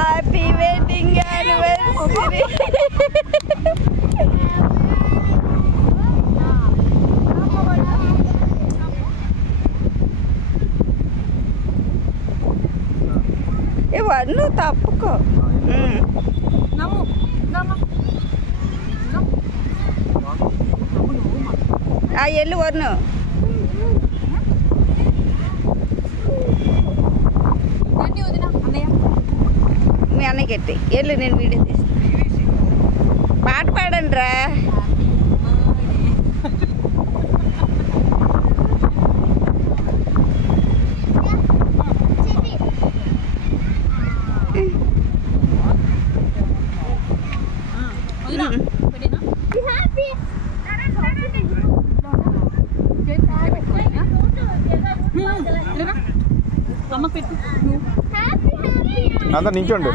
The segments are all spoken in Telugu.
హ్యాపీ వెడ్డింగ్ యానివర్సరీ ఇవన్నీ తప్పుకో. ఆ ఎల్లు వర్ణు. ఎట్టి ఎల్లు నేను వీడియో తీస్తాను పాట పాడండి రా అంతా నించోండి.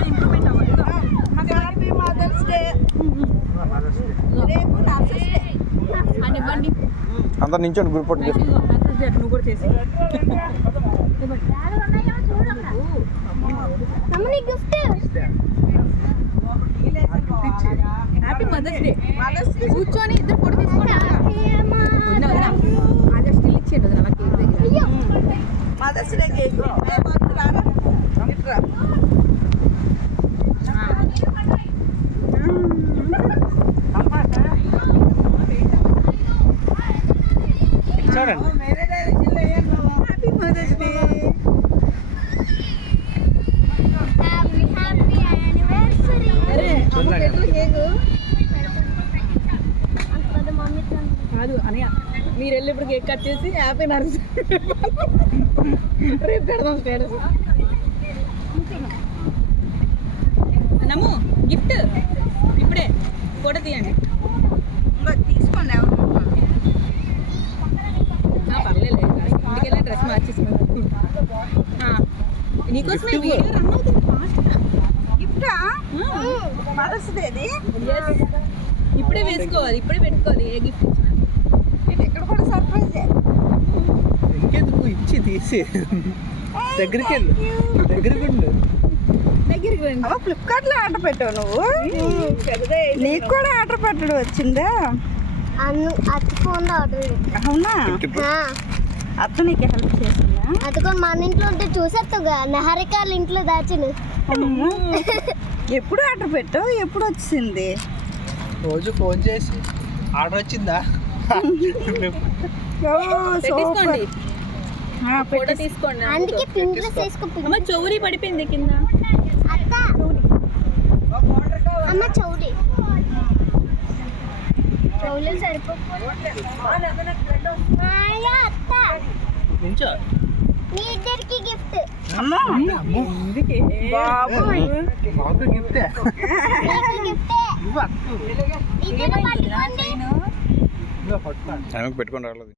అంతా నించోండి group photo happy mother's day mother's day కూర్చొని ఇద్దరు ఫోటో తీసుకోండి. అదే స్టిల్ ఇచ్చేయండి మదర్స్ డే కేక్ చూడండి. కాదు అనయ్య మీరు వెళ్ళి ఇప్పుడు కేక్. కట్ చేసి హ్యాపీ నర్స్ రేపు పెడదాం స్టేటస్. నమ్ము గిఫ్ట్. ఇప్పుడే ఫోటో తీయండి తీసుకోండి ఎవరు ఆ, పర్లేదు వీడియో రన్ అవుతుంది ఫాస్ట్గా గిఫ్టా మదర్స్ ఇప్పుడే? వేసుకోవాలి ఇప్పుడే పెట్టుకోవాలి ఏ గిఫ్ట్ ఇచ్చినా. ఇక్కడ కూడా సర్ప్రైజ్ ఇంకెందుకు? ఇచ్చి తీసి. దగ్గరికి వెళ్ళు దగ్గరికి ఉండు దగ్గరికి ఫ్లిప్కార్ట్లో ఆర్డర్ పెట్టావు నువ్వు? నీకు కూడా ఆర్డర్ పెట్టడం వచ్చిందా? అన్ను అత్తి ఫోన్ ఆర్డర్ అవునా? అత్త నీకు హెల్ప్ చేసిందా? అదిగో మన ఇంట్లో ఉంటే చూసేస్తావుగా నెహరికాల ఇంట్లో దాచిను. ఎప్పుడు ఆర్డర్ పెట్టావు? ఎప్పుడు వచ్చింది? రోజు ఫోన్ చేసి ఆర్డర్ వచ్చిందా? ఓ, పెట్టేసుకోండి. సూపర్. ఆ, ఫోటో పెట్టేసి- తీసుకోండి. అందుకే. అమ్మ చౌరీ పడిపోయింది కింద. అత్త. అమ్మ చౌడి చౌలు సరిపోయి అత్త నుంచో. మీ ఇద్దరికి గిఫ్ట్ అమ్మో. బాబు. మాకు గిఫ్టే. మీకు గిఫ్టే ఇద్దరు పట్టుకోండి. ఇదిగో పట్టుకోండి ఆమెకు పెట్టుకొని రాలేదు.